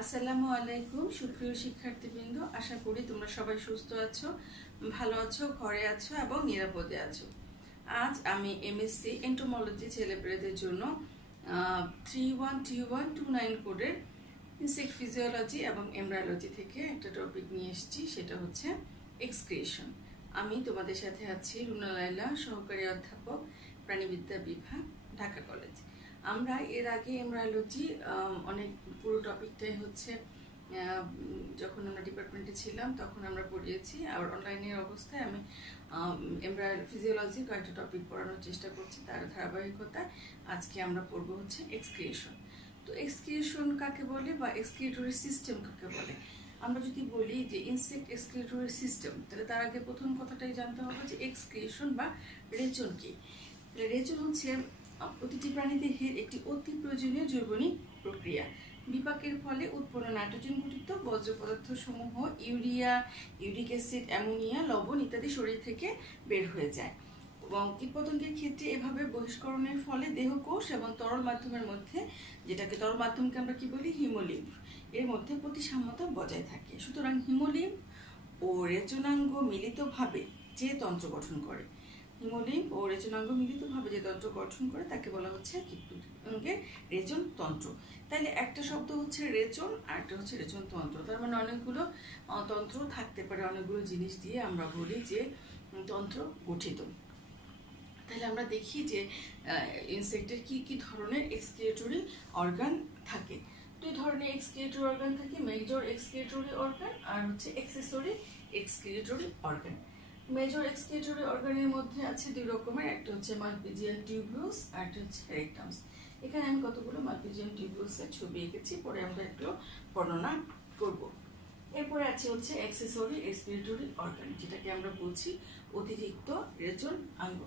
আসসালামু আলাইকুম সুপ্রিয় শিক্ষার্থীবৃন্দ, আশা করি তোমরা সবাই সুস্থ আছো, ভালো আছো, ঘরে আছো এবং নিরাপদে আছো। আজ আমি এমএসসি এন্টোমোলজি ছেলেমেয়েদের জন্য 31T129 কোডের ইনসেক্ট ফিজিওলজি এবং এমব্রায়োলজি থেকে একটা টপিক নিয়ে এসেছি, সেটা হচ্ছে এক্সক্রিয়েশন। আমি তোমাদের সাথে আছি রুনা লাইলা, সহকারী অধ্যাপক, প্রাণীবিদ্যা বিভাগ, ঢাকা কলেজ। আমরা এর আগে এমব্রায়োলজি অনেক পুরো টপিকটাই হচ্ছে যখন আমরা ডিপার্টমেন্টে ছিলাম তখন আমরা পড়িয়েছি, আর অনলাইনের অবস্থায় আমি ফিজিওলজি কয়েকটা টপিক পড়ানোর চেষ্টা করছি। তার ধারাবাহিকতায় আজকে আমরা পড়বো হচ্ছে এক্সক্রিয়েশন। তো এক্সক্রিয়েশন কাকে বলে বা এক্সক্রিয়েটরি সিস্টেম কাকে বলে? আমরা যদি বলি যে ইনসেক্ট এক্সক্রিয়েটরি সিস্টেম, তাহলে তার আগে প্রথম কথাটাই জানতে হবে যে এক্সক্রিয়েশন বা রেচন কি। রেচন হচ্ছে প্রতিটি প্রাণীদেহের একটি অতি প্রয়োজনীয় জৈবনিক প্রক্রিয়া। বিপাকের ফলে উৎপন্ন নাইট্রোজেন ঘটিত বর্জ্য পদার্থ সমূহ ইউরিয়া, ইউরিক অ্যাসিড, অ্যামোনিয়া, লবণ ইত্যাদি শরীর থেকে বের হয়ে যায় এবং কীটপতঙ্গের ক্ষেত্রে এভাবে বহিষ্করণের ফলে দেহকোষ এবং তরল মাধ্যমের মধ্যে, যেটাকে তরল মাধ্যমকে আমরা কি বলি, হিমোলিম্ফ, এর মধ্যে প্রতিসাম্যতা বজায় থাকে। সুতরাং হিমোলিম্ফ ও রেচনাঙ্গ মিলিতভাবে যে তন্ত্র গঠন করে, হিমোলিম্ফ ও রেচনাঙ্গ মিলিতভাবে যে তন্ত্র গঠন করে তাকে বলা হচ্ছে কীটপতঙ্গের রেচন তন্ত্র। তাহলে একটা শব্দ হচ্ছে রেচন আর একটা হচ্ছে রেচন তন্ত্র। তার মানে অনেকগুলো তন্ত্র থাকতে পারে, অনেকগুলো জিনিস দিয়ে আমরা বলি যে তন্ত্র গঠিত। তাহলে আমরা দেখি যে ইনসেক্টের কি কি ধরনের এক্সক্রিয়েটরি অর্গান থাকে। দুই ধরনের এক্সক্রিয়েটরি অর্গান থাকে, মেজর এক্সক্রিয়েটরি অর্গান আর হচ্ছে accessory excretory organ. Major excretory অর্গানের মধ্যে আছে দুই রকমের, একটা হচ্ছে মালপিজিয়ান টিউবিউলস আর একটা হচ্ছে রেকটামস। এখানে আমি কতগুলো মালপিজিয়ান টিউবিউলসের ছবি এঁকেছি, পরে আমরা একটু বর্ণনা করব। এরপরে আছে হচ্ছে এক্সেসরি এক্সক্রিয়েটরি অর্গান, যেটাকে আমরা বলছি অতিরিক্ত রেচন অঙ্গ।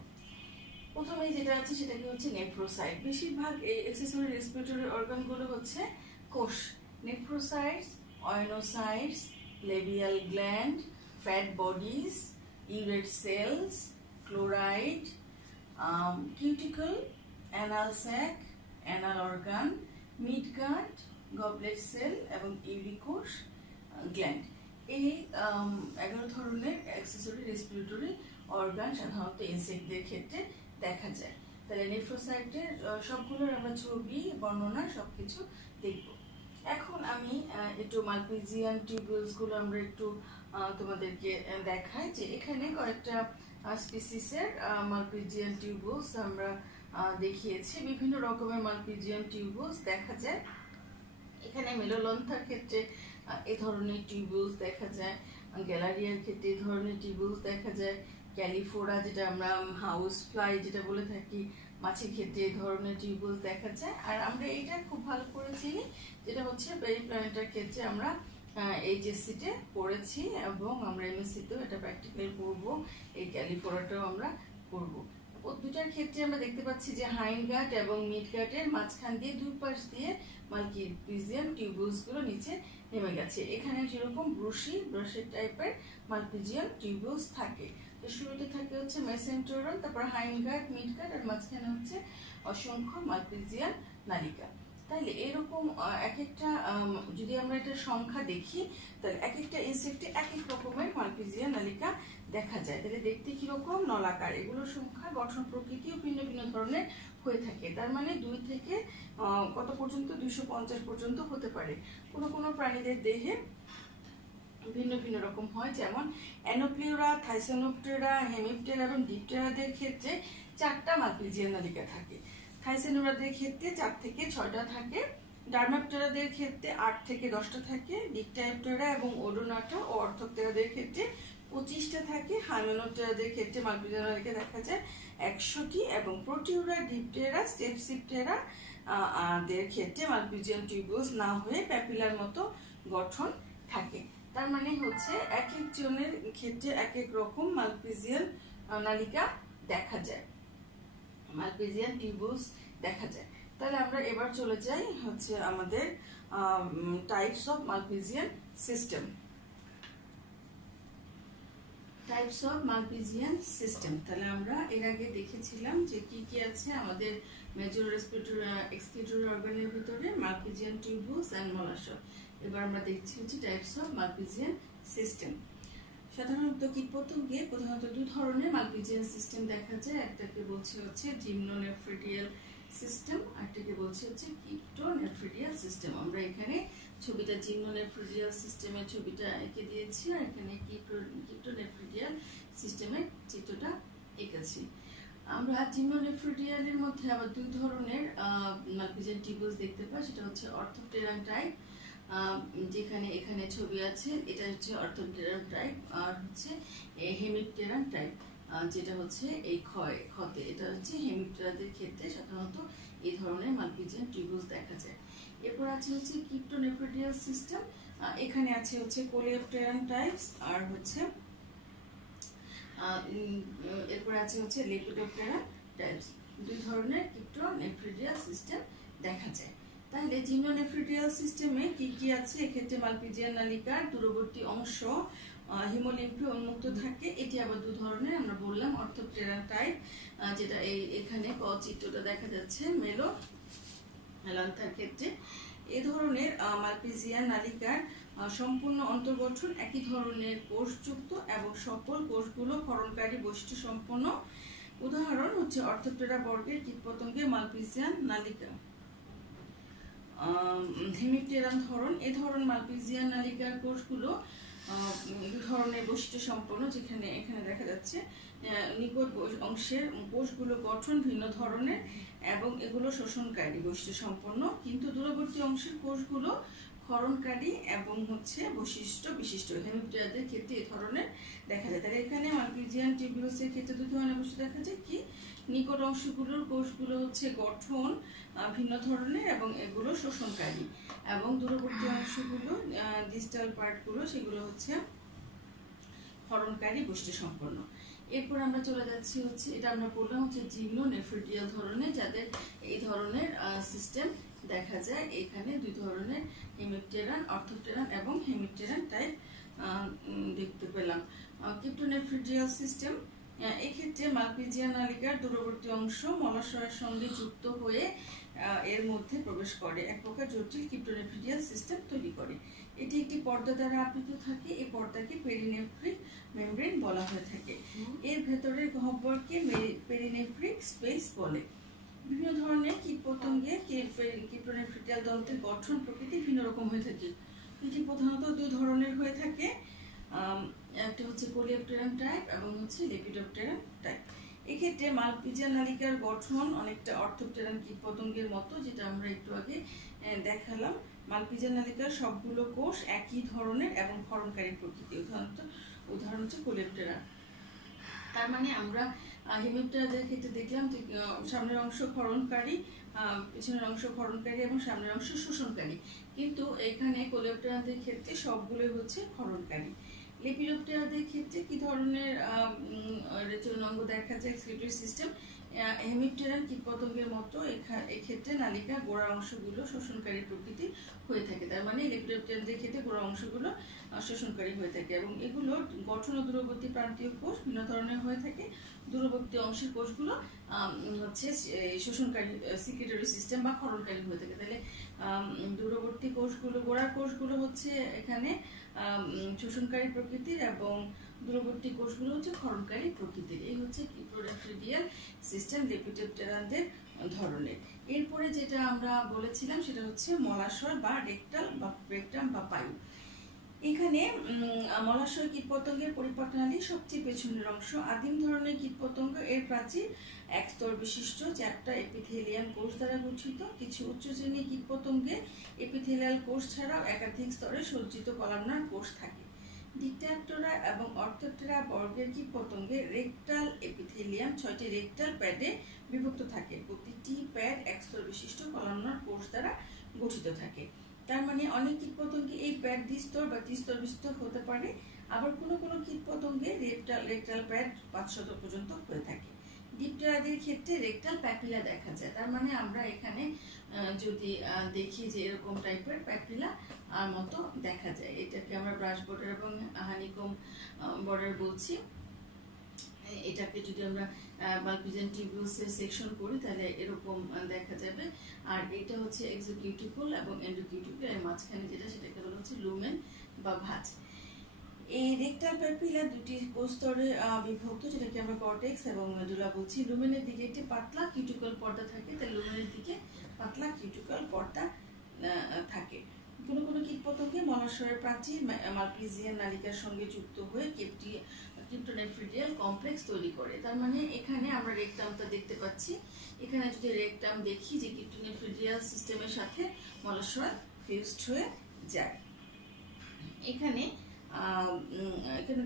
প্রথমে যেটা আছে সেটাকে হচ্ছে নেফ্রোসাইট। বেশিরভাগ এই এক্সেসরি রেসপিরেটরি অর্গানগুলো হচ্ছে কোষ। Nephrocytes, oenocytes, labial gland, fat bodies, urate cells, chloride, cuticle, anal sac, anal organ, midgut, goblet cell এবং ইউরিকোষ গ্ল্যান্ড। এই 11 ধরনের অ্যাক্সেসরি রেসপিরেটরি অর্গান সাধারণত ইনসেক্টদের ক্ষেত্রে দেখা যায়। তাহলে নেফ্রোসাইটের সবগুলোর আমরা ছবি, বর্ণনা সবকিছু দেখব। এখন আমি একটু মালপিজিয়ান টিউবিউলসগুলো আমরা একটু তোমাদেরকে দেখাই যে এখানে কয়েকটা স্পিসিসের মালপিজিয়ান টিউবিউলস আমরা দেখিয়েছি। বিভিন্ন রকমের মালপিজিয়ান টিউবিউলস দেখা যায়। এখানে মেলোলন্থার ক্ষেত্রে এই ধরনের টিউবিউলস দেখা যায়, গ্যালারিয়ার ক্ষেত্রে এই ধরনের টিউবিউলস দেখা যায়, ক্যালিফোরা যেটা আমরা হাউস ফ্লাই যেটা বলে থাকি মাছের ক্ষেত্রে এই ধরনের টিউবিউলস দেখা যায়। আর আমরা এইটা খুব ভালো করে চিনি, যেটা হচ্ছে পেরিপ্ল্যানেটার ক্ষেত্রে আমরা এইচএসসিতে পড়েছি এবং আমরা এমএসসিতেও এটা প্র্যাকটিক্যাল করব, এই ক্যালিফোরাটাও আমরা করব। দুটার ক্ষেত্রে আমরা দেখতে পাচ্ছি যে হাইন্ডগার্ড এবং মিডগার্ডের মাঝখান দিয়ে দুই পাশ দিয়ে মালপিজিয়ান টিউবিউলসগুলো নিচে নেমে গেছে। এখানে যেরকম ব্রাশের টাইপের মালপিজিয়ান টিউবিউলস থাকে। তো শুরুতে থাকে হচ্ছে মেসেন্টেরন, তারপর হাইন্ডগার্ড, মিডগার্ড, আর মাঝখানে হচ্ছে অসংখ্য মালপিজিয়ান নালিকা। তাইলে এরকম এক একটা যদি আমরা এটার সংখ্যা দেখি, তাহলে এক একটা ইনসেক্টে এক এক রকমের মালপিজিয়ান নালিকা দেখা যায়। তাহলে দেখতে কিরকম, নলাকার। এগুলোর সংখ্যা, গঠন প্রকৃতিও ভিন্ন ভিন্ন ধরনের হয়ে থাকে। তার মানে 2 থেকে কত পর্যন্ত, 250 পর্যন্ত হতে পারে। কোনো কোনো প্রাণীদের দেহে ভিন্ন ভিন্ন রকম হয়, যেমন অ্যানোপ্লিউরা, থাইসোনোপ্টেরা, হেমিপ্টেরা এবং ডিপটেরাদের ক্ষেত্রে 4টা মালপিজিয়ান নালিকা থাকে। থাইসোনোরাদের ক্ষেত্রে 4 থেকে 6টা থাকে, ডার্মাপ্টেরাদের ক্ষেত্রে 8 থেকে 10টা থাকে, ডিকটাইপ্টেরা এবং ওডোনাটা ও অর্থোপ্টেরাদের ক্ষেত্রে 25টা থাকে, হাইমেনোপ্টেরাদের ক্ষেত্রে মালপিজিয়ান নালিকা দেখা যায় 100টি এবং প্রোটিউরা, ডিপটেরা, স্টেপসিপ্টেরা দের ক্ষেত্রে মালপিজিয়ান টিউবিউলস না হয়ে প্যাপিলার মতো গঠন থাকে। তার মানে হচ্ছে এক একজনের ক্ষেত্রে এক এক রকম মালপিজিয়ান নালিকা দেখা যায়, মালপিজিয়ান টিউবিউলস দেখা যায়। তাহলে আমরা এবার চলে যাই হচ্ছে আমাদের types of Malpighian system. Types of Malpighian system, তাহলে আমরা এর আগে দেখেছিলাম যে কি কি আছে আমাদের মেজর রেসপিরেটরি এক্সক্রিয়েটরি অর্গানের ভিতরে, মালপিজিয়ান টিউবিউলস এন্ড মোলাসক। এবার আমরা দেখছি হচ্ছে টাইপস অফ মালপিজিয়ান সিস্টেম। সাধারণত কীটপতঙ্গে প্রধানত দুই ধরনের মালপিজিয়ান সিস্টেম দেখা যায়। একটাকে বলছে হচ্ছে জিমনোনেফ্রিডিয়াল সিস্টেম, আরটাকে বলছে হচ্ছে ক্রিপ্টোনেফ্রিডিয়াল সিস্টেম। আমরা এখানে ছবিটা জিমনোনেফ্রিডিয়াল সিস্টেমের ছবিটা এঁকে দিয়েছি, আর এখানে ক্রিপ্টোনেফ্রিডিয়াল সিস্টেমের চিত্রটা এঁকেছি। আমরা জিমনোনেফ্রিডিয়ালের মধ্যে আবার দুই ধরনের মালপিজিয়ান টিউবুলস দেখতে পাই। সেটা হচ্ছে অর্থোপটেরান টাইপ, যেখানে এখানে ছবি আছে, এটা হচ্ছে অর্থোপটেরান টাইপ, আর হচ্ছে হেমিপটেরান টাইপ, যেটা হচ্ছে এই ক্ষতে, এটা হচ্ছে হেমিপটেরাদের ক্ষেত্রে সাধারণত এই ধরনের মালপিজিয়ান টিউবুলস দেখা যায়। এরপর আছে হচ্ছে ক্রিপ্টোনেফ্রিডিয়াল সিস্টেম, এখানে আছে হচ্ছে কোলিওপটেরান টাইপস, আর হচ্ছে এরপর আছে হচ্ছে লেপিডোপটেরান টাইপস। দুই ধরনের ক্রিপ্টোনেফ্রিডিয়াল সিস্টেম দেখা যায়। তাহলে জিমনোনেফ্রিডিয়াল সিস্টেমে কি কি আছে? এক্ষেত্রে মালপিজিয়ান নালিকার দূরবর্তী অংশ হিমোলিম্ফে উন্মুক্ত থাকে। এটি আবার দু ধরনের, আমরা বললাম অর্থোপটেরান টাইপ, যেটা এখানে চিত্রটা দেখা যাচ্ছে মেলোন্থার ক্ষেত্রে। এ ধরনের মালপিজিয়ান নালিকার সম্পূর্ণ অন্তর্গঠন একই ধরনের কোষযুক্ত এবং সকল কোষগুলো ক্ষরণকারী বৈশিষ্ট্য সম্পন্ন। উদাহরণ হচ্ছে অর্থোপটেরা বর্গের কীটপতঙ্গের মালপিজিয়ান নালিকা। হেমিপটেরান ধরন, এ ধরন মালপিজিয়ান নালিকার কোষগুলো দু ধরনের বৈশিষ্ট্য সম্পন্ন, যেখানে এখানে দেখা যাচ্ছে নিকট অংশের কোষগুলো গঠন ভিন্ন ধরনের এবং এগুলো শোষণকারী বৈশিষ্ট্য সম্পন্ন, কিন্তু দূরবর্তী অংশের কোষগুলো ক্ষরণকারী এবং হচ্ছে বৈশিষ্ট্য বিশিষ্ট। হেমিপটেরাদের ক্ষেত্রে এই ধরনের দেখা যায়। তাহলে এখানে মালপিজিয়ান টিউবুলসের ক্ষেত্রে দু ধরনের বৈশিষ্ট্য দেখা যায়। কি? নিকট অংশগুলোর কোষগুলো হচ্ছে গঠন ভিন্ন ধরনের এবং এগুলো শোষণকারী, এবং দূরবর্তী অংশগুলো ডিস্টাল পার্টগুলো সেগুলো হচ্ছে ক্ষরণকারী বৈশিষ্ট্য সম্পন্ন। এরপর আমরা চলে যাচ্ছি হচ্ছে, এটা আমরা বললাম হচ্ছে জিমনোনেফ্রিডিয়াল ধরনের, যাদের এই ধরনের সিস্টেম দেখা যায়। এখানে দুই ধরনের হেমিপটেরান, অর্থোপটেরান এবং হেমিপটেরান টাইপ দেখতে পেলাম। ক্রিপ্টোনেফ্রিডিয়াল সিস্টেম, এক্ষেত্রে মালপিজিয়ান নালিকার দূরবর্তী অংশ মলাশয়ের সঙ্গে যুক্ত হয়ে এর মধ্যে প্রবেশ করে, এক প্রকার জটিল ক্রিপ্টোনেফ্রিডিয়াল সিস্টেম তৈরি করে। এটি একটি পর্দা দ্বারা আবৃত থাকে। এই পর্দাকে পেরিনেফ্রিক মেমব্রেন বলা হয়ে থাকে। এর ভেতরের গহ্বরকে পেরিনেফ্রিক স্পেস বলে। বিভিন্ন ধরনের কীটপতঙ্গে ক্রিপ্টোনেফ্রিডিয়াল তন্ত্রের গঠন প্রকৃতি ভিন্ন রকম হয়ে থাকে। এটি প্রধানত দুই ধরনের হয়ে থাকে, একটা হচ্ছে কোলিওপটেরান টাইপ এবং হচ্ছে লেপিডোপটেরান টাইপ। এক্ষেত্রে মালপিজিয়ান নালিকার গঠন অনেকটা অর্থোপটেরান কীটপতঙ্গের মতো, যেটা আমরা একটু আগে দেখালাম। মালপিজিয়ান নালিকার সবগুলো কোষ একই ধরনের এবং ক্ষরণকারী প্রকৃতি। উদাহরণ হচ্ছে কোলিওপটেরা। তার মানে আমরা হেমিপটেরাদের ক্ষেত্রে দেখলাম যে সামনের অংশ ক্ষরণকারী, পিছনের অংশ ক্ষরণকারী এবং সামনের অংশ শোষণকারী, কিন্তু এখানে কোলিওপটেরাদের ক্ষেত্রে সবগুলোই হচ্ছে ক্ষরণকারী। লেপিডোপটেরাদের ক্ষেত্রে কি ধরনের রেচনাঙ্গ দেখা যায়? Excretory system. হেমিপটেরান কীটপতঙ্গের মতো এক্ষেত্রে নালিকা গোড়ার অংশগুলো শোষণকারী প্রকৃতি হয়ে থাকে। তার মানে লেপিডোপটেরাদের ক্ষেত্রে গোড়ার অংশগুলো শোষণকারী হয়ে থাকে এবং এগুলো গঠন ও দূরবর্তী প্রান্তীয় কোষ ভিন্ন ধরনের হয়ে থাকে। দূরবর্তী অংশের কোষগুলো হচ্ছে শোষণকারী সিক্রেটরি সিস্টেম বা ক্ষরণকারী হয়ে থাকে। তাহলে দূরবর্তী কোষগুলো, গোড়ার কোষগুলো হচ্ছে এখানে শোষণকারী প্রকৃতির এবং দূরবর্তী কোষগুলো হচ্ছে ক্ষরণকারী প্রকৃতির। এই হচ্ছে ক্রিপ্টোনেফ্রিডিয়াল সিস্টেম লেপিডোপটেরানদের ধরনের। এরপরে যেটা আমরা বলেছিলাম সেটা হচ্ছে মলাশয় বা রেকটাম বা পায়ু। এখানে মলাশয় কীটপতঙ্গের পরিপাকনালী সবচেয়ে পেছনের অংশ। আদিম ধরনের কীটপতঙ্গ এর প্রাচীর এক স্তর বিশিষ্ট চ্যাপ্টা এপিথেলিয়াল কোষ দ্বারা গঠিত। কিছু উচ্চ শ্রেণীর কীটপতঙ্গে এপিথেলিয়াল কোষ ছাড়াও একাধিক স্তরে সজ্জিত কলামনার কোষ থাকে। ডিকট্যাপ্টেরা এবং অর্থোপটেরা বর্গের কীটপতঙ্গে রেকটাল এপিথেলিয়াম 6টি রেকটাল প্যাডে বিভক্ত থাকে। প্রতিটি প্যাড এক স্তর বিশিষ্ট কলামনার কোষ দ্বারা গঠিত থাকে। তার মানে অনেক কীটপতঙ্গে এই প্যাড দ্বিস্তর বা ত্রিস্তর বিশিষ্ট হতে পারে। আবার কোনো কোনো কীটপতঙ্গে রেকটাল প্যাড 500 পর্যন্ত হয়ে থাকে। ডিপটেরাদের ক্ষেত্রে রেকটাল প্যাপিলা দেখা যায়। তার মানে আমরা এখানে যদি দেখি যে এরকম টাইপের প্যাপিলা মতো দেখা যায়, এটাকে আমরা ব্রাশ বর্ডার এবং হানিকম বর্ডার বলছি। এটাকে যদি আমরা মালপিজিয়ান টিউবিউলসের সেকশন করি তাহলে এরকম দেখা যাবে। আর এটা হচ্ছে এক্সোকিউটিকল এবং এন্ডোকিউটিকল, এর মাঝখানে যেটা সেটাকে বলা হচ্ছে লুমেন বা ভাঁজ। এই রেকটাল প্যাপিলা দুটি কোষস্তরে বিভক্ত, যেটাকে আমরা কর্টেক্স এবং মেডুলা বলছি। লুমেনের দিকে একটি পাতলা কিউটিকল পর্দা থাকে, তাই লুমেনের দিকে পাতলা কিউটিকল পর্দা থাকে। কোনো কোনো কীটপতঙ্গে মলাশয়ের প্রাচীর মালপিজিয়ান নালিকার সঙ্গে যুক্ত হয়ে ক্রিপ্টোনেফ্রিডিয়াল কমপ্লেক্স তৈরি করে। তার মানে এখানে আমরা রেকটামটা দেখতে পাচ্ছি। এখানে যদি রেকটাম দেখি যে ক্রিপ্টোনেফ্রিডিয়াল সিস্টেমের সাথে মলাশয় ফিউজড হয়ে যায়। এখানে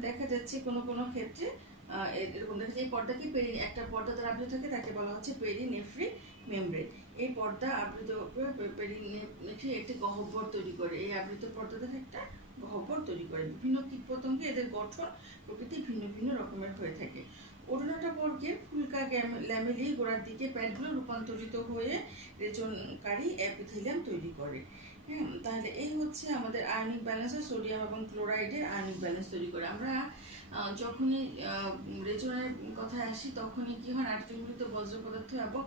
দেখা যাচ্ছে কোনো কোনো ক্ষেত্রে এরকম দেখা যায় এই পর্দাকে একটা পর্দা দ্বারা আবৃত থাকে, তাকে বলা হচ্ছে পেরিনেফ্রি মেমব্রেন। এই পর্দা আবৃত পেরিনেফ্রি একটি গহ্বর তৈরি করে, এই আবৃত পর্দা থেকে একটা গহ্বর তৈরি করে। বিভিন্ন কীটপতঙ্গে এদের গঠন প্রকৃতি ভিন্ন ভিন্ন রকমের হয়ে থাকে। ওডোনাটা বর্গের ফুলকা ল্যামেলি গোড়ার দিকে প্যাডগুলো রূপান্তরিত হয়ে রেচনকারী এপিথেলিয়াম তৈরি করে। হ্যাঁ, তাহলে এই হচ্ছে আমাদের আয়নিক ব্যালেন্স, সোডিয়াম এবং ক্লোরাইডের আয়নিক ব্যালেন্স তৈরি করে। আমরা যখনই রেচনের কথায় আসি তখনই কি হয়, নাইট্রোজেনযুক্ত বজ্র পদার্থ এবং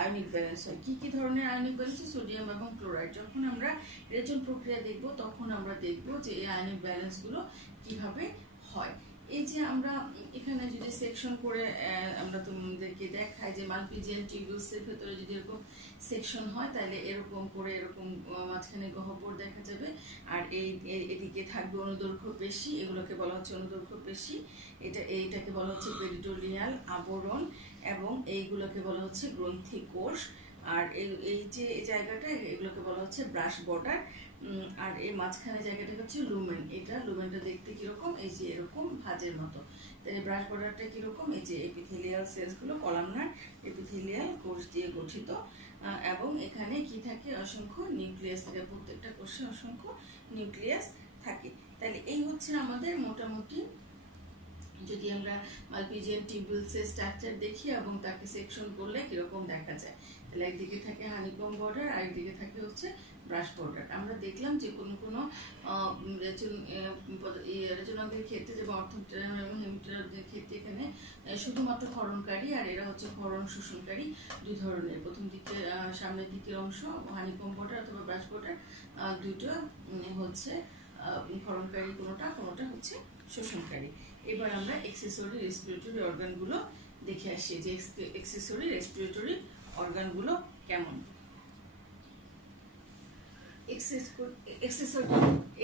আয়নিক ব্যালেন্স হয়। কি কি ধরনের আয়নিক ব্যালেন্স? সোডিয়াম এবং ক্লোরাইড। যখন আমরা রেচন প্রক্রিয়া দেখব তখন আমরা দেখব যে এই আয়নিক ব্যালেন্সগুলো কিভাবে হয়। এই যে আমরা এখানে যদি সেকশন করে আমরা তোমাদেরকে দেখাই যে মালপিজিয়ান টিউবিউলসের ভেতরে যদি এরকম সেকশন হয় তাহলে এরকম করে এরকম মাঝখানে গহ্বর দেখা যাবে। আর এদিকে থাকবে অনুদৈর্ঘ্য পেশি, এগুলোকে বলা হচ্ছে অনুদৈর্ঘ্য পেশি। এইটাকে বলা হচ্ছে পেরিটোনিয়াল আবরণ এবং এইগুলোকে বলা হচ্ছে গ্রন্থি কোষ। আর এই যে জায়গাটা এগুলোকে বলা হচ্ছে ব্রাশ বর্ডার। আর এই মাঝখানে জায়গাটা হচ্ছে লুমেন। এটা লুমেনটা দেখতে কিরকম, এই যে এরকম ভাঁজের মতো। তাহলে ব্রাশ বর্ডারটা কিরকম, এই যে এপিথেলিয়াল সেলসগুলো কলামনার এপিথেলিয়াল কোষ দিয়ে গঠিত। এবং এখানে কি থাকে, অসংখ্য নিউক্লিয়াস থাকে, প্রত্যেকটা কোষে অসংখ্য নিউক্লিয়াস থাকে। তাহলে এই হচ্ছে আমাদের মোটামুটি যদি আমরা মালপিজিয়ান টিউবিউলসের স্ট্রাকচার দেখি এবং তাকে সেকশন করলে কিরকম দেখা যায়। তাহলে একদিকে থাকে হানিকম বর্ডার, আর একদিকে থাকে হচ্ছে ব্রাশ বর্ডার। আমরা দেখলাম যে কোনো কোনো রেচনাঙ্গের ক্ষেত্রে যেমন অর্থোপটেরাম এবং হেমিপটেরামদের ক্ষেত্রে এখানে শুধুমাত্র ক্ষরণকারী আর এরা হচ্ছে ক্ষরণ শোষণকারী দুই ধরনের। প্রথম দিকে সামনের দিকের অংশ হানিকম বর্ডার অথবা ব্রাশ বর্ডার, দুটো হচ্ছে ক্ষরণকারী, কোনোটা হচ্ছে শোষণকারী। এবার আমরা এক্সেসরি রেসপিরেটরি অর্গানগুলো দেখে আসি যে এক্সেসরি রেসপিরেটরি অর্গানগুলো কেমন।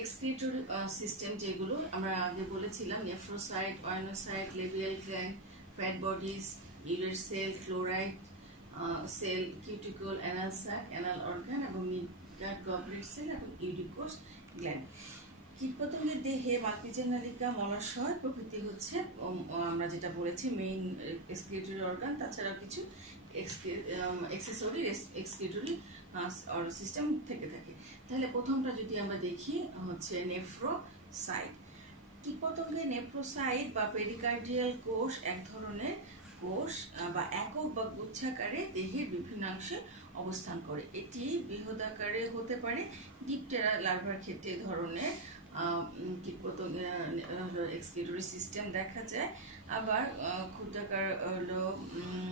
এক্সক্রিটরি সিস্টেম যেগুলো আমরা আগে বলেছিলাম, nephrocyte, oenocyte, labial gland, fat bodies, urate cell, chloride cell, cuticle, anal sac, anal organ এবং মিডগার্ড গবলেট সেল এবং ইউডিকোস গ্ল্যান্ড। কীটপতঙ্গের দেহে মালপিজিয়ান নালিকা, মলাশয় প্রভৃতি হচ্ছে আমরা যেটা বলেছি মেইন এক্সক্রিটরি অর্গান। তাছাড়াও কিছু এক্সেসরি এক্সক্রিটরি সিস্টেম থেকে থাকে। তাহলে প্রথমটা যদি আমরা দেখি হচ্ছে নেফ্রোসাইট। কীটপতঙ্গে নেফ্রোসাইট বা পেরিকার্ডিয়াল কোষ এক ধরনের কোষ বা একক বা গুচ্ছাকারে দেহের বিভিন্নাংশে অবস্থান করে। এটি বৃহদাকারে হতে পারে। ডিপটেরা লার্ভার ক্ষেত্রে ধরনের কীটপতঙ্গ এক্সক্রিটরি সিস্টেম দেখা যায়। আবার ক্ষুদ্রাকার হলো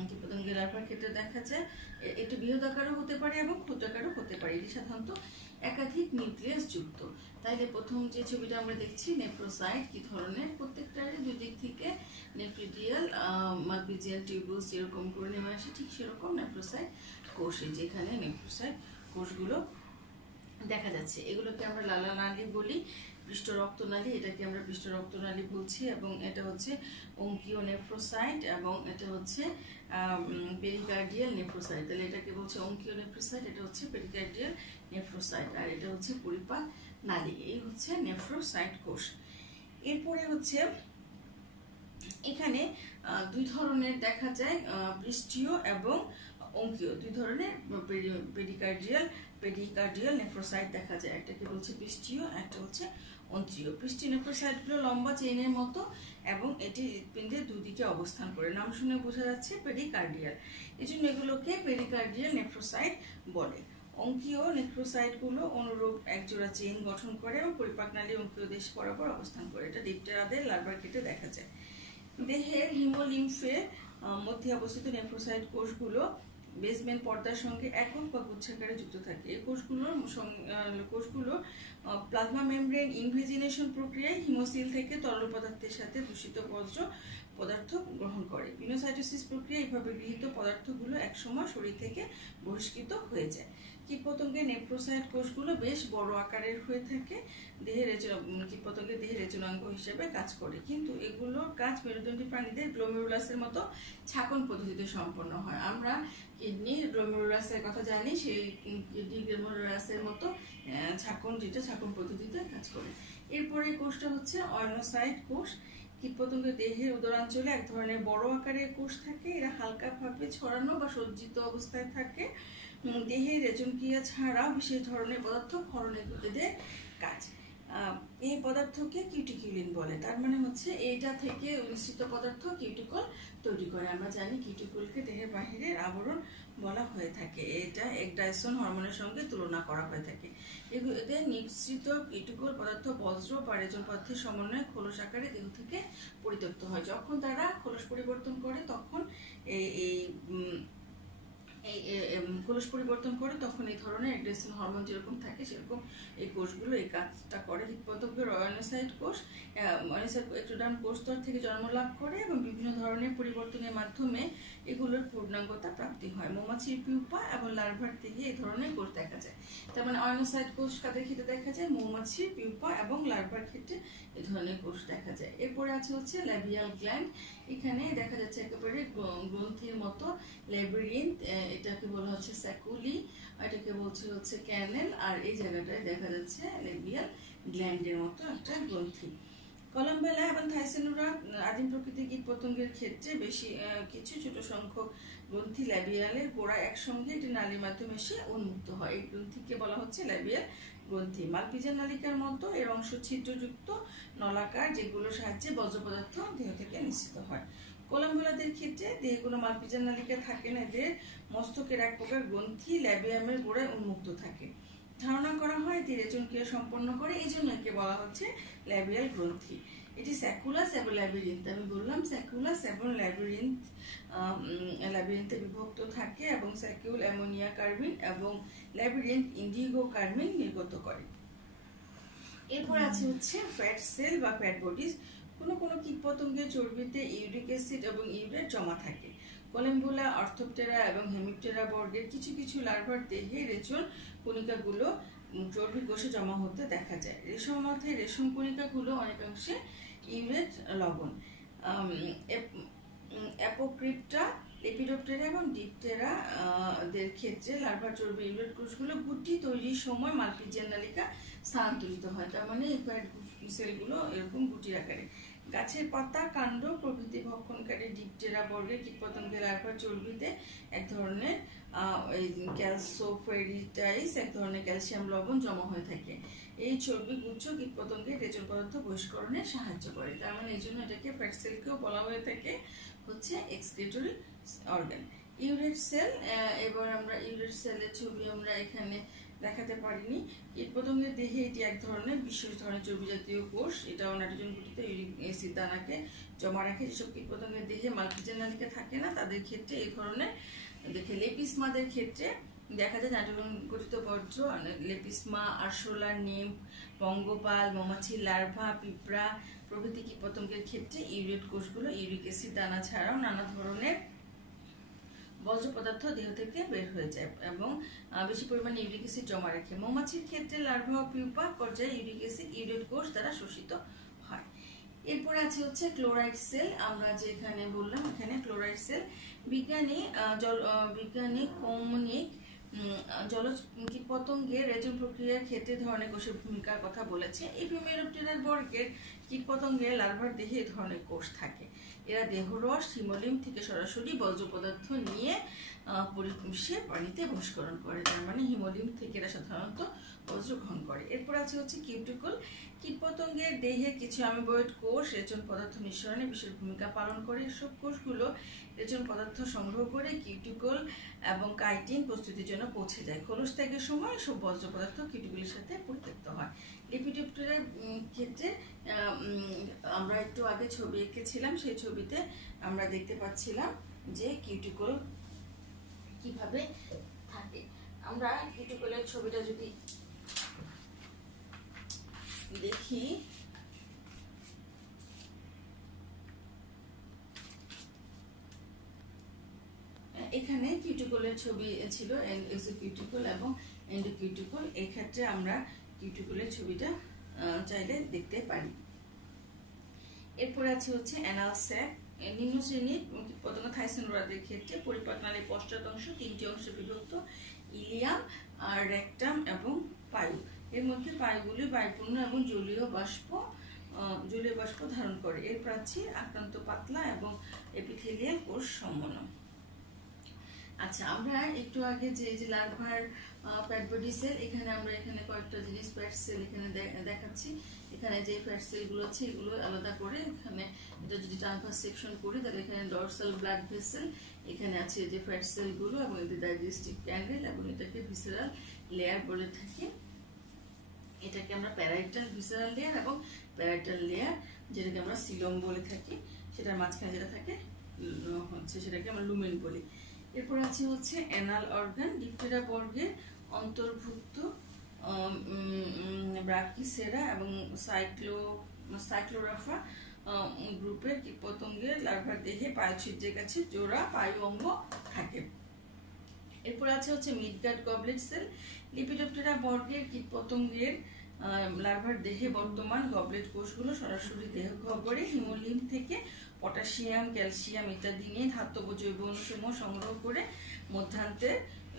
কীটপতঙ্গের লার্ভার ক্ষেত্রে দেখা যায়। একটু বৃহদাকারও হতে পারে এবং ক্ষুদ্রাকারও হতে পারে। এটি সাধারণত একাধিক নিউক্লিয়াস যুক্ত। তাইলে প্রথম যে ছবিটা আমরা দেখছি নেফ্রোসাইট কি ধরনের, প্রত্যেকটার দুই দিক থেকে নেফ্রিডিয়াল মালপিজিয়ান টিউবিউলস যেরকম করে নেমে আসে ঠিক সেরকম নেফ্রোসাইট কোষে, যেখানে নেফ্রোসাইট কোষগুলো দেখা যাচ্ছে। এগুলোকে আমরা লালা নালী বলি, পৃষ্ঠ রক্তনালী, এটাকে আমরা পৃষ্ঠ রক্তনালী বলছি। এবং এটা হচ্ছে অঙ্কীয় নেফ্রোসাইট এবং এটা হচ্ছে পেরিকার্ডিয়াল নেফ্রোসাইট। তাহলে এটাকে বলছে অঙ্কীয় নেফ্রোসাইট, এটা হচ্ছে পেরিকার্ডিয়াল নেফ্রোসাইট, আর এটা হচ্ছে পরিপাক নালী। এই হচ্ছে নেফ্রোসাইট কোষ। এরপরে হচ্ছে এখানে দুই ধরনের দেখা যায়, পৃষ্ঠীয় এবং অঙ্কীয় দুই ধরনের পেরিকার্ডিয়াল নেফ্রোসাইট দেখা যায়। একটাকে বলছে পৃষ্ঠীয়, একটা হচ্ছে অন্ত্রীয়। পৃষ্ঠীয় নেফ্রোসাইটগুলো লম্বা চেইনের মতো এবং এটি হৃৎপিণ্ডের দুদিকে অবস্থান করে। নাম শুনে বোঝা যাচ্ছে পেরিকার্ডিয়াল, এই জন্য এগুলোকে পেরিকার্ডিয়াল নেফ্রোসাইট বলে। অঙ্কীয় নেফ্রোসাইটগুলো অনুরূপ একজোড়া চেইন গঠন করে এবং পরিপাকনালী অঙ্কীয় দেশ বরাবর অবস্থান করে। এটা ডিপটেরাদের লার্ভার ক্ষেত্রে দেখা যায়। দেহের হিমোলিম্ফে মধ্যে অবস্থিত নেফ্রোসাইট কোষগুলো বেসমেন্ট পর্দার সঙ্গে একক বা গুচ্ছাকারে যুক্ত থাকে। এই কোষগুলো প্লাজমা মেমব্রেন ইনভেজিনেশন প্রক্রিয়ায় হিমোসিল থেকে তরল পদার্থের সাথে দূষিত বজ্র পদার্থ গ্রহণ করে। পিনোসাইটোসিস প্রক্রিয়া এইভাবে গৃহীত পদার্থগুলো একসময় শরীর থেকে বহিষ্কৃত হয়ে যায়। কীটপতঙ্গের নেফ্রোসাইট কোষগুলো বেশ বড় আকারের হয়ে থাকে, কীটপতঙ্গের দেহের রেচনাঙ্গ হিসেবে কাজ করে, কিন্তু এগুলোর কাজ মেরুদণ্ডী প্রাণীদের গ্লোমেরুলাসের মতো ছাঁকন পদ্ধতিতে সম্পন্ন হয়। আমরা কিডনি গ্লোমেরুলাসের কথা জানি, সেই কিডনি গ্লোমেরুলাসের মতো ছাঁকন পদ্ধতিতে কাজ করে। এরপরে কোষটা হচ্ছে অয়নোসাইট কোষ। কীটপতঙ্গের দেহের উদরাঞ্চলে এক ধরনের বড় আকারের কোষ থাকে। এরা হালকাভাবে ছড়ানো বা সজ্জিত অবস্থায় থাকে। দেহের রেচন ক্রিয়া ছাড়াও বিশেষ ধরনের পদার্থ ক্ষরণে এদের কাজ। এই পদার্থকে কিউটিকুলিন বলে। তার মানে হচ্ছে এইটা থেকে নিশ্চিত পদার্থ কিউটিকল তৈরি করে। আমরা জানি কিউটিকলকে দেহের বাহিরের আবরণ বলা হয়ে থাকে। এটা একডাইসন হরমোনের সঙ্গে তুলনা করা হয়ে থাকে। এদের নিশ্চিত কিউটিকল পদার্থ বজ্র বা রেচন পদার্থের সমন্বয়ে খোলস আকারে দেহ থেকে পরিত্যক্ত হয়। যখন তারা খোলস পরিবর্তন করে তখন খোলস পরিবর্তন করে তখন এই ধরনের এগ্রেসিন হরমোন যেরকম থাকে সেরকম এই কোষগুলো এই কাজটা করে। কীটপতঙ্গের অয়নোসাইট কোষ এক্টোডার্ম কোষস্তর থেকে জন্ম লাভ করে এবং বিভিন্ন ধরনের পরিবর্তনের মাধ্যমে এগুলোর পূর্ণাঙ্গতা প্রাপ্তি হয়। মৌমাছির পিউপা এবং লার্ভার থেকে এই ধরনের কোষ দেখা যায়। তার মানে অয়নোসাইট কোষ কাদের ক্ষেত্রে দেখা যায়? মৌমাছির পিউপা এবং লার্ভার ক্ষেত্রে এই ধরনের কোষ দেখা যায়। এরপরে আছে হচ্ছে ল্যাবিয়াল গ্ল্যান্ড। এখানে দেখা যাচ্ছে একেবারে গ্রন্থির মতো ল্যাবিরিন্থ, এটাকে বলা হচ্ছে স্যাকুলি, এটাকে বলছে হচ্ছে ক্যানেল, আর এই জায়গাটায় দেখা যাচ্ছে ল্যাবিয়াল গ্ল্যান্ডের মতো একটা গ্রন্থি। কলাম্বেলা এবং থাইসেনুরা আদিম প্রকৃতির কীটপতঙ্গের ক্ষেত্রে বেশি কিছু ছোট সংখ্যক গ্রন্থি ল্যাবিয়ালের গোড়া একসঙ্গে একটি নালীর মাধ্যমে এসে উন্মুক্ত হয়। এই গ্রন্থিকে বলা হচ্ছে ল্যাবিয়াল গ্রন্থি। মালপিজার নালিকার মতো এর অংশ ছিদ্রযুক্ত নলাকার, যেগুলোর সাহায্যে বজ্র পদার্থ দেহ থেকে নিঃসৃত হয়। কোলাম্বেলাদের ক্ষেত্রে দেহে কোনো মালপিজার নালিকা থাকে না। এদের মস্তকের এক প্রকার গ্রন্থি ল্যাবিয়ামের গোড়ায় উন্মুক্ত থাকে। ধারণা করা হয় এটি রেচন ক্রিয়া সম্পন্ন করে, এই জন্য একে বলা হচ্ছে ল্যাবিয়াল গ্রন্থি। এটি স্যাকুলাস এবং ল্যাবিরিন্থ, আমি বললাম স্যাকুলাস এবং ল্যাবিরিন্থে বিভক্ত থাকে এবং স্যাকিউল অ্যামোনিয়া কার্বিন এবং ল্যাবিরিন্থ ইন্ডিগো কার্বিন নির্গত করে। এরপর আছে হচ্ছে ফ্যাট সেল বা ফ্যাট বডিজ। কোনো কীটপতঙ্গের চর্বিতে ইউরিক অ্যাসিড এবং ইউরেট জমা থাকে। কলেম্বুলা, অর্থোপটেরা এবং হেমিপটেরা বর্গের কিছু লার্ভার দেহে রেচন কণিকাগুলো চর্বি কোষে জমা হতে দেখা যায়। রেশম মধ্যে রেশম কণিকাগুলো অনেকাংশে ইউরেট লবণ। অ্যাপোক্রিপ্টা, লেপিডোপ্টেরা এবং ডিপটেরা দের ক্ষেত্রে লার্ভার চর্বি ইউরেট কোষগুলো গুটি তৈরির সময় মালপিজিয়ান নালিকা স্থানান্তরিত হয়। তার মানে এই ফ্যাট সেলগুলো এরকম গুটির আকারে। গাছের পাতা, কাণ্ড প্রভৃতি ভক্ষণকারী ডিপটেরা বর্গের কীটপতঙ্গের লার্ভার চর্বিতে এক ধরনের ক্যালসোফেরিটাইস, এক ধরনের ক্যালসিয়াম লবণ জমা হয়ে থাকে। এই চর্বি গুচ্ছ কীটপতঙ্গের রেচন পদার্থ বহিষ্করণে সাহায্য করে। তার মানে এই জন্য এটাকে ফ্যাট সেলকেও বলা হয়ে থাকে হচ্ছে এক্সক্রিটরি অর্গান। ইউরেট সেল, এবার আমরা ইউরেট সেলের ছবি আমরা এখানে দেখাতে পারিনি। কীটপতঙ্গের দেহে এটি এক ধরনের বিশেষ ধরনের চর্বি জাতীয় কোষ। এটাও নাইট্রোজেন ঘটিত ইউরিক অ্যাসিড দানাকে জমা রাখে। যেসব কীটপতঙ্গের দেহে মালপিজার নালিকা থাকে না তাদের ক্ষেত্রে এই ধরনের দেখে। লেপিসমাদের ক্ষেত্রে দেখা যায় নাইট্রোজেন গঠিত বর্জ্য, লেপিসমা, আরশোলা, নিম, পঙ্গপাল, মৌমাছির লার্ভা, পিঁপড়া প্রভৃতি কীটপতঙ্গের ক্ষেত্রে ইউরেট কোষগুলো ইউরিক অ্যাসিড দানা ছাড়াও নানা ধরনের বজ্র পদার্থ দেহ থেকে বের হয়ে যায় এবং বেশি পরিমাণে ইউরিক অ্যাসিড জমা রাখে। মৌমাছির ক্ষেত্রে লার্ভা ও পিউপা পর্যায়ে ইউরিক অ্যাসিড ইউরেট কোষ দ্বারা শোষিত হয়। এরপরে আছে হচ্ছে ক্লোরাইড সেল। আমরা যে এখানে বললাম এখানে ক্লোরাইড সেল। বিজ্ঞানী কৌমনিক জলজ কীটপতঙ্গের রেচন প্রক্রিয়ার ক্ষেত্রে ধরনের কোষের ভূমিকার কথা বলেছে। এপিমেরোপটেরার বর্গের কীটপতঙ্গের লার্ভার দেহে এই ধরনের কোষ থাকে। এরা দেহরস, হিমোলিম থেকে সরাসরি বজ্র পদার্থ নিয়ে পরিপুষে পানিতে বহিষ্করণ করে। তার মানে হিমোলিম থেকে এরা সাধারণত বজ্র গ্রহণ করে। এরপর আছে হচ্ছে কিউটিকল। কীটপতঙ্গের দেহের কিছু অ্যামিবয়েড কোষ রেচন পদার্থ নিঃসরণে বিশেষ ভূমিকা পালন করে। এসব কোষগুলো রেচন পদার্থ সংগ্রহ করে কিউটিকল এবং কাইটিন প্রস্তুতির জন্য পৌঁছে যায়। খোলস ত্যাগের সময় সব বজ্র পদার্থ কিউটিকলের সাথে পরিত্যক্ত হয়। লেপিডোপ্টেরার ক্ষেত্রে আমরা একটু আগে ছবি এঁকেছিলাম, সেই ছবিতে আমরা দেখতে পাচ্ছিলাম যে কিউটিকল কিভাবে থাকে। আমরা কিউটিকলের ছবিটা যদি দেখি, এখানে কিউটিকলের ছবি ছিল, এক্সোকিউটিকল এবং এন্ডোকিউটিকল। এই ক্ষেত্রে আমরা কিউটিকলের ছবিটা চাইলে দেখতে পারি। এরপরে আছে হচ্ছে অ্যানাল স্যাক। নিম্ন শ্রেণীর কীটপতঙ্গ থাইসিনোডাদের ক্ষেত্রে পরিপাকনালীর পশ্চাৎ অংশ তিনটি অংশে বিভক্ত, ইলিয়াম, রেকটাম এবং পায়ু। এর মধ্যে পায়ুগুলি বায়ুপূর্ণ এবং জলীয় বাষ্প ধারণ করে। এর প্রাচীর আক্রান্ত পাতলা এবং এপিথেলিয়াল কোষ সম্মনন। আচ্ছা, আমরা একটু আগে যে লার্ভার প্যাট বডি সেল, এখানে আমরা কয়েকটা জিনিস প্যাট সেল এখানে দেখাচ্ছি। এখানে যে ফ্যাট সেলগুলো আছে এগুলো আলাদা করে, এখানে এটা যদি ট্রান্সভার্স সেকশন করি তাহলে এখানে ডরসাল ব্লাড ভেসেল, এখানে আছে যে ফ্যাট সেলগুলো এবং এদের ডাইজেস্টিভ ক্যান্ডেল, এবং এটাকে ভিসেরাল লেয়ার বলে থাকি। এটাকে আমরা প্যারাইটাল ভিসেরাল লেয়ার এবং প্যারাইটাল লেয়ার, যেটাকে আমরা সিলোম বলে থাকি, সেটার মাঝখানে যেটা থাকে হচ্ছে সেটাকে আমরা লুমেন বলি। এরপর আছে হচ্ছে অ্যানাল অর্গান। ডিপটেরা বর্গের অন্তর্ভুক্ত ব্রাকিসেরা এবং সাইক্লোরাফা গ্রুপের কীটপতঙ্গের লার্ভার দেহে পায়ুছিদ্রের কাছে জোড়া পায়ু অঙ্গ থাকে। এরপর আছে হচ্ছে মিডগার্ড গবলেট সেল। লিপিডপ্টেরা বর্গের কীটপতঙ্গের লার্ভার দেহে বর্তমান গবলেট কোষগুলো সরাসরি দেহ গহ্বরে হিমোলিম্ফ থেকে পটাশিয়াম, ক্যালসিয়াম ইত্যাদি নিয়ে ধাতব জৈব অণুসমূহ সংগ্রহ করে মধ্যান্তে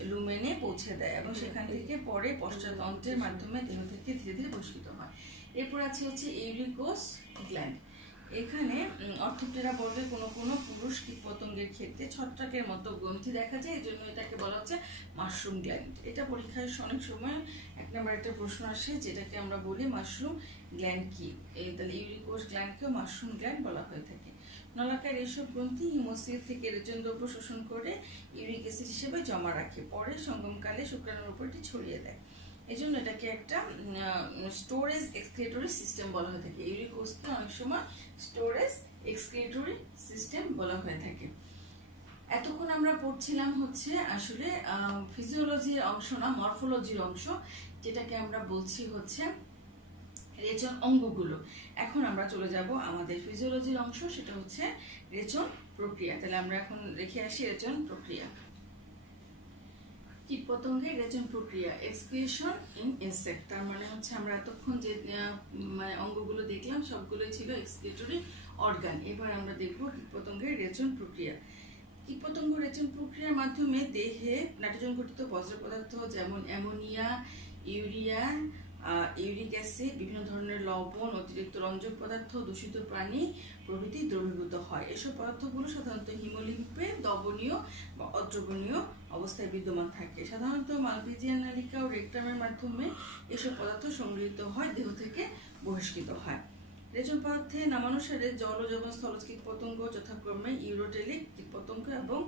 লুমেনে পৌঁছে দেয় এবং সেখান থেকে পরে পশ্চাৎঅন্ত্রের মাধ্যমে দেহ থেকে ধীরে ধীরে বহিষ্কৃত হয়। এরপর আছে হচ্ছে ইউরিকোস গ্ল্যান্ড। এখানে অর্থোপটেরা বর্গের কোনো পুরুষ কীটপতঙ্গের ক্ষেত্রে ছত্রাকের মতো গ্রন্থি দেখা যায়, এই জন্য এটাকে বলা হচ্ছে মাশরুম গ্ল্যান্ড। এটা পরীক্ষায় অনেক সময় 1 নম্বর একটা প্রশ্ন আসে, যেটাকে আমরা বলি মাশরুম গ্ল্যান্ড কি। তাহলে ইউরিকোস গ্ল্যান্ডকেও মাশরুম গ্ল্যান্ড বলা হয়ে থাকে। নলাকার এসব গ্রন্থি হিমোসিল থেকে রেচন দ্রব্য শোষণ করে ইউরিক অ্যাসিড হিসেবে জমা রাখে, পরে সঙ্গমকালে শুক্রাণুর উপর এটি ছড়িয়ে দেয়। এই জন্য এটাকে একটা স্টোরেজ এক্সক্রিটরি সিস্টেম বলা হয়ে থাকে। ইউরিক অ্যাসিডকে অনেক সময় স্টোরেজ এক্সক্রিটরি সিস্টেম বলা হয়ে থাকে। এতক্ষণ আমরা পড়ছিলাম হচ্ছে আসলে ফিজিওলজির অংশ না, মরফোলজির অংশ, যেটাকে আমরা বলছি হচ্ছে রেচন অঙ্গগুলো। এখন আমরা চলে যাব আমাদের ফিজিওলজির অংশ, সেটা হচ্ছে রেচন প্রক্রিয়া। তাহলে আমরা এখন রেখে আসি রেচন প্রক্রিয়া। কীটপতঙ্গের রেচন প্রক্রিয়া, এক্সক্রিশন ইন ইনসেক্ট। তার মানে হচ্ছে আমরা এতক্ষণ যে অঙ্গগুলো দেখলাম সবগুলোই ছিল এক্সক্রিটরি অর্গান। এবার আমরা দেখব কীটপতঙ্গের রেচন প্রক্রিয়া। কীটপতঙ্গ রেচন প্রক্রিয়ার মাধ্যমে দেহে নাইট্রোজেন ঘটিত বজ্র পদার্থ যেমন অ্যামোনিয়া, ইউরিয়া, ইউরিক অ্যাসিড, বিভিন্ন ধরনের লবণ, অতিরিক্ত রঞ্জক পদার্থ, দূষিত প্রাণী প্রভৃতি দ্রবীভূত হয়। এসব পদার্থগুলো সাধারণত হিমোলিম্ফে দ্রবণীয় বা অদ্রবণীয় অবস্থায় বিদ্যমান থাকে। সাধারণত মালপিজিয়ান নালিকা ও রেকটামের মাধ্যমে এসব পদার্থ সংগৃহীত হয়, দেহ থেকে বহিষ্কৃত হয়। রেচন পদার্থে নামানুসারে জলজ এবং স্থলজ কীটপতঙ্গ যথাক্রমে ইউরোটেলিক কীটপতঙ্গ এবং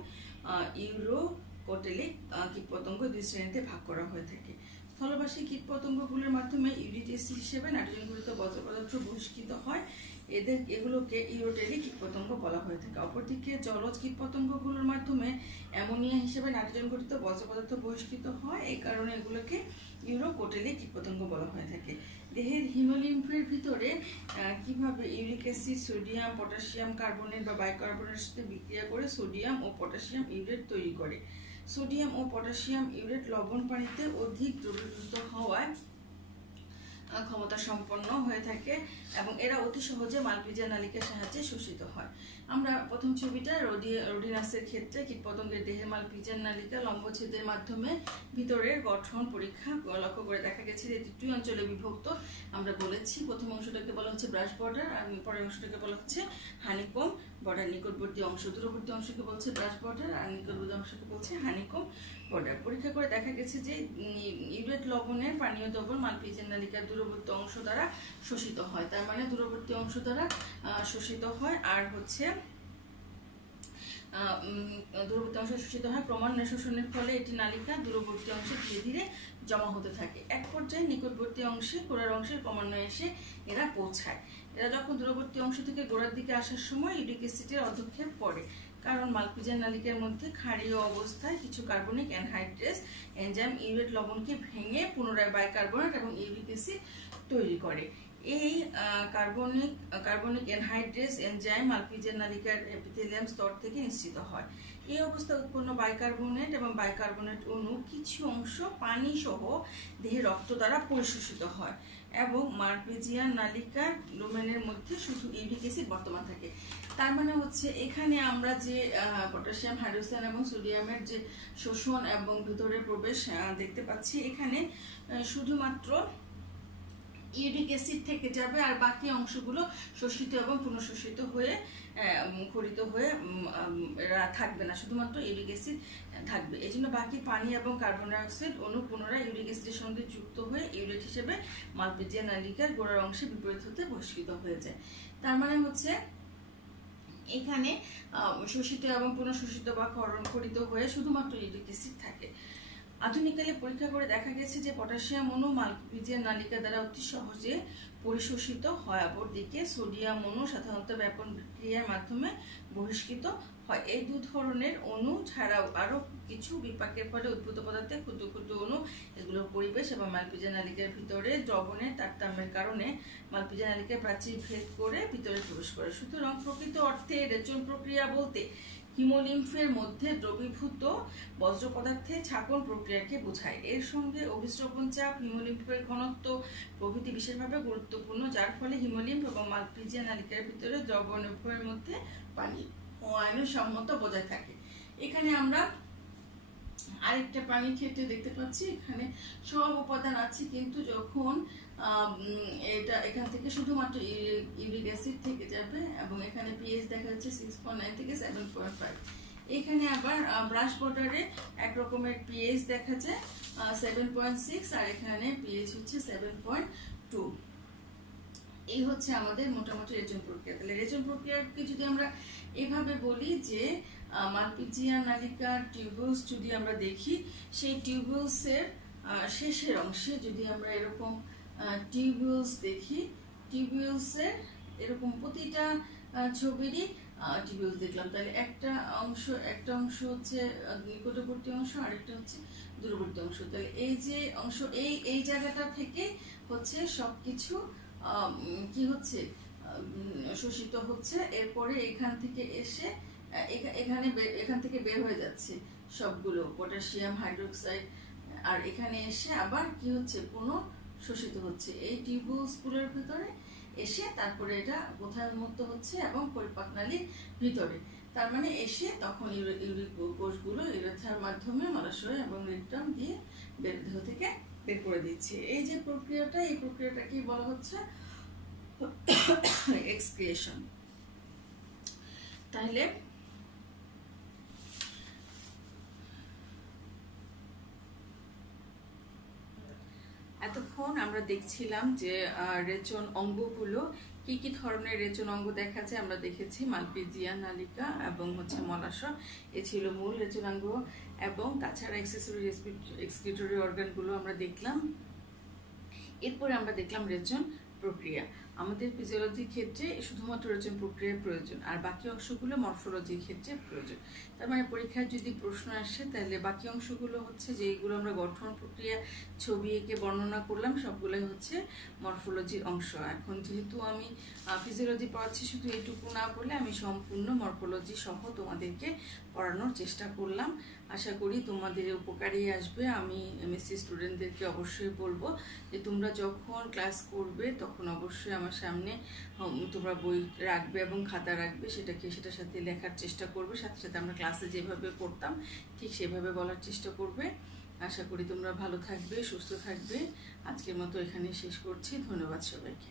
ইউরোকোটেলিক কীটপতঙ্গ 2 শ্রেণীতে ভাগ করা হয়ে থাকে। স্থলবাসী কীটপতঙ্গগুলোর মাধ্যমে ইউরিক অ্যাসিড হিসেবে নাইট্রোজেন ঘটিত বজ্র পদার্থ বহিষ্কৃত হয়, এগুলোকে ইউরোটেলিক কীটপতঙ্গ বলা হয়ে থাকে। অপরদিকে জলজ কীটপতঙ্গগুলোর মাধ্যমে অ্যামোনিয়া হিসেবে নাইট্রোজেন ঘটিত বজ্র পদার্থ বহিষ্কৃত হয়, এই কারণে এগুলোকে ইউরোকোটেলিক কীটপতঙ্গ বলা হয়ে থাকে। দেহের হিমোলিম্ফের ভিতরে কিভাবে uric acid sodium, potassium carbonate বা বাইকার্বনেটের সাথে বিক্রিয়া করে সোডিয়াম ও পটাশিয়াম ইউরেট তৈরি করে। সোডিয়াম ও পটাশিয়াম ইউরেট লবণ পানিতে অধিক দ্রবীভূত হওয়ায় ক্ষমতা সম্পন্ন হয়ে থাকে এবং এরা অতি সহজে মালপিজিয়ান নালিকার সাহায্যে শোষিত হয়। আমরা প্রথম ছবিটা রোডিনাসের ক্ষেত্রে কীটপতঙ্গের দেহের মালপিজিয়ান নালিকা লম্বচ্ছেদের মাধ্যমে ভিতরের গঠন পরীক্ষা লক্ষ্য করে দেখা গেছে যে 2টি অঞ্চলে বিভক্ত। আমরা বলেছি প্রথম অংশটাকে বলা হচ্ছে ব্রাশ বর্ডার আর পরের অংশটাকে বলা হচ্ছে হানিকম বর্ডার। নিকটবর্তী অংশ, দূরবর্তী অংশকে বলছে ব্রাশ বর্ডার আর নিকটবর্তী অংশকে বলছে হানিকম বর্ডার। পরীক্ষা করে দেখা গেছে যে ইউরেট লবণের পানীয় দ্রবণ মালপিজিয়ান নালিকার দূরবর্তী অংশ দ্বারা শোষিত হয়। তার মানে দূরবর্তী অংশ দ্বারা শোষিত হয়, আর হচ্ছে দূরবর্তী অংশ শোষিত হয়। ক্রমান্বয়ে শোষণের ফলে এটি নালিকা দূরবর্তী অংশে ধীরে ধীরে জমা হতে থাকে। এক পর্যায়ে নিকটবর্তী অংশে গোড়ার অংশের ক্রমান্বয়ে এসে এরা পৌঁছায়। এরা যখন দূরবর্তী অংশ থেকে গোড়ার দিকে আসার সময় ইউরিক অ্যাসিডের অধক্ষেপ করে, কারণ মালপিজিয়ান নালিকার মধ্যে ক্ষারীয় অবস্থায় কিছু কার্বনিক অ্যানহাইড্রেস এনজাইম ইউরেট লবণকে ভেঙে পুনরায় বাইকার্বনেট এবং ইউরিক অ্যাসিড তৈরি করে। এই carbonic anhydrase enzyme Malpighian নালিকার epithelium স্তর থেকে নিঃসৃত হয়। এই অবস্থায় উৎপন্ন বাইকার্বনেট এবং বাইকার্বনেট অণু কিছু অংশ পানি সহ দেহে রক্ত দ্বারা পরিশোষিত হয় এবং মালপিজিয়ান নালিকার লুমেনের মধ্যে শুধু ইউরিক অ্যাসিড বর্তমান থাকে। তার মানে হচ্ছে এখানে আমরা যে পটাশিয়াম হাইড্রোক্সাইড এবং সোডিয়ামের যে শোষণ এবং ভিতরে প্রবেশ দেখতে পাচ্ছি, এখানে শুধুমাত্র ইউরিক অ্যাসিড থেকে যাবে আর বাকি অংশগুলো শোষিত এবং পুনঃশোষিত হয়ে খরিত হয়ে থাকবে না, শুধুমাত্র ইউরিক অ্যাসিড থাকবে। এই জন্য বাকি পানি এবং কার্বন ডাইঅক্সাইড অণু পুনরায় ইউরিক অ্যাসিডের সঙ্গে যুক্ত হয়ে ইউরেট হিসেবে মালপিজিয়ান নালিকার গোড়ার অংশে বিপরীত হতে বহিষ্কৃত হয়ে যায়। তার মানে হচ্ছে এখানে শোষিত এবং পুনঃশোষিত বা খরিত হয়ে শুধুমাত্র ইউরিক অ্যাসিড থাকে। আধুনিককালে পরীক্ষা করে দেখা গেছে যে পটাশিয়াম অণু মালপিজিয়ান নালিকা দ্বারা অতি সহজে পরিশোষিত হয়, অপরদিকে সোডিয়াম অণু সাধারণত ব্যাপন ক্রিয়ার মাধ্যমে বহিষ্কৃত হয়। এই দু ধরনের অণু ছাড়াও আরো কিছু বিপাকের ফলে উদ্ভূত পদার্থে ক্ষুদ্র ক্ষুদ্র অণু, এগুলোর পরিবেশ এবং মালপিজিয়ান নালিকার ভিতরে দ্রবণের তারতম্যের কারণে মালপিজিয়ান নালিকার প্রাচীর ভেদ করে ভিতরে প্রবেশ করে। সুতরাং প্রকৃত অর্থে রেচন প্রক্রিয়া বলতে হিমোলিম্ফের মধ্যে দ্রবীভূত বজ্র পদার্থে ছাঁকন প্রক্রিয়াকে বোঝায়। এর সঙ্গে অভিস্রবণ চাপ, হিমোলিম্ফের ঘনত্ব প্রভৃতি বিশেষভাবে গুরুত্বপূর্ণ, যার ফলে হিমোলিম্ফ এবং মালপিজিয়ান নালিকার ভিতরে দ্রবণ উভয়ের মধ্যে পানি ও আয়নের সম্মত বজায় থাকে। এখানে আমরা আরেকটা পানির ক্ষেত্রে দেখতে পাচ্ছি, এখানে সব উপাদান আছে, কিন্তু যখন এটা এখান থেকে শুধুমাত্র ইউরিক অ্যাসিড থেকে যাবে এবং এখানে পিএইচ দেখা যাচ্ছে 6.9 থেকে 7.5। এখানে আবার ব্রাশ ওয়াটারে এক রকমের পিএইচ দেখা যায় 7.6 আর এখানে পিএইচ হচ্ছে 7.2। এই হচ্ছে আমাদের মোটামুটি রেচন প্রক্রিয়া। তাহলে রেচন প্রক্রিয়াকে যদি আমরা এভাবে বলি যে মালপিজিয়ান নালিকার টিউবুলস যদি আমরা দেখি, সেই টিউবুলসের শেষের অংশে যদি আমরা এরকম টিউবুলস দেখি, টিউবুলসের এরকম প্রতিটা ছবিরই টিউবুলস দেখলাম, তাহলে একটা অংশ হচ্ছে নিকটবর্তী অংশ, আরেকটা হচ্ছে দূরবর্তী অংশ। তাহলে এই যে অংশ এই জায়গাটা থেকে হচ্ছে সবকিছু কি হচ্ছে শোষিত হচ্ছে, এরপরে এখান থেকে এসে এখান থেকে বের হয়ে যাচ্ছে সবগুলো পটাশিয়াম হাইড্রোক্সাইড, আর এখানে এসে আবার কি হচ্ছে পুনঃশোষিত হচ্ছে এই টিউবুলস গুলোর ভিতরে এসে, তারপরে এটা কোথায় উন্মুক্ত হচ্ছে এবং পরিপাক নালীর ভিতরে। তার মানে এসে তখন ইউরিক কোষগুলো ইউরেথার মাধ্যমে মলাশয় এবং রেকটাম দিয়ে দেহ থেকে বের করে দিচ্ছে। এই যে প্রক্রিয়াটা, এই প্রক্রিয়াটাকে বলা হচ্ছে এক্সক্রিয়েশন। তাহলে এতক্ষণ আমরা দেখছিলাম যে রেচন অঙ্গগুলো কি কি ধরনের রেচন অঙ্গ দেখা যায়। আমরা দেখেছি মালপিজিয়ান নালিকা এবং হচ্ছে মলাশয়, এ ছিল মূল রেচনাঙ্গ, এবং তাছাড়া এক্সেসরি এক্সক্রিটরি অর্গানগুলো আমরা দেখলাম। এরপরে আমরা দেখলাম রেচন প্রক্রিয়া। আমাদের ফিজিওলজির ক্ষেত্রে শুধুমাত্র রেচন প্রক্রিয়ার প্রয়োজন, আর বাকি অংশগুলো মরফোলজির ক্ষেত্রে প্রয়োজন। তার মানে পরীক্ষায় যদি প্রশ্ন আসে, তাহলে বাকি অংশগুলো হচ্ছে যেগুলো আমরা গঠন প্রক্রিয়া ছবি এঁকে বর্ণনা করলাম, সবগুলোই হচ্ছে মরফোলজির অংশ। এখন যেহেতু আমি ফিজিওলজি পড়াচ্ছি, শুধু এইটুকু না বলে আমি সম্পূর্ণ মরফোলজি সহ তোমাদেরকে পড়ানোর চেষ্টা করলাম। আশা করি তোমাদের উপকারী আসবে। আমি এমএসসি স্টুডেন্টদেরকে অবশ্যই বলবো যে তোমরা যখন ক্লাস করবে তখন অবশ্যই আমার সামনে তোমরা বই রাখবে এবং খাতা রাখবে, সেটার সাথে লেখার চেষ্টা করবে, সাথে সাথে আমরা ক্লাসে যেভাবে পড়তাম ঠিক সেভাবে বলার চেষ্টা করবে। আশা করি তোমরা ভালো থাকবে, সুস্থ থাকবে। আজকের মতো এখানে শেষ করছি। ধন্যবাদ সবাইকে।